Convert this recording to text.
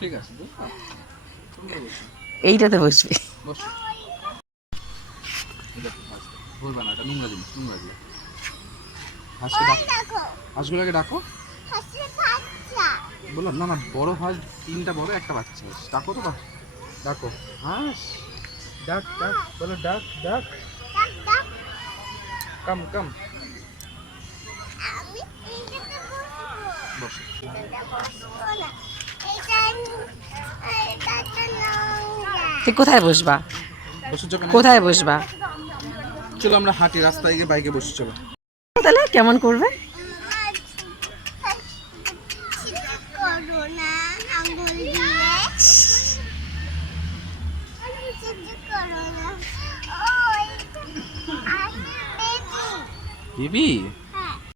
ঠিক আছে, সুন্দর বসো। এইটাতে বসবে। বসো। বলবা না, এটা নোংরা জিনিস, নোংরা জিনিস। হাঁসকে ডাকো, হাঁসগুলোকে ডাকো। বললাম না না, বড় হাঁস 3টা বড়, একটা বাচ্চা হাঁস। ডাকো তো, ডাকো হাঁস, ডাক ডাক, বলো ডাক ডাক, কাম কাম। বসো। তুই কোথায় বসবা? বসো যখন। কোথায় বসবা? চলো আমরা হাঁটি, রাস্তায় গিয়ে বাইকে বসি, চলো। তাহলে কেমন করবে? বেবি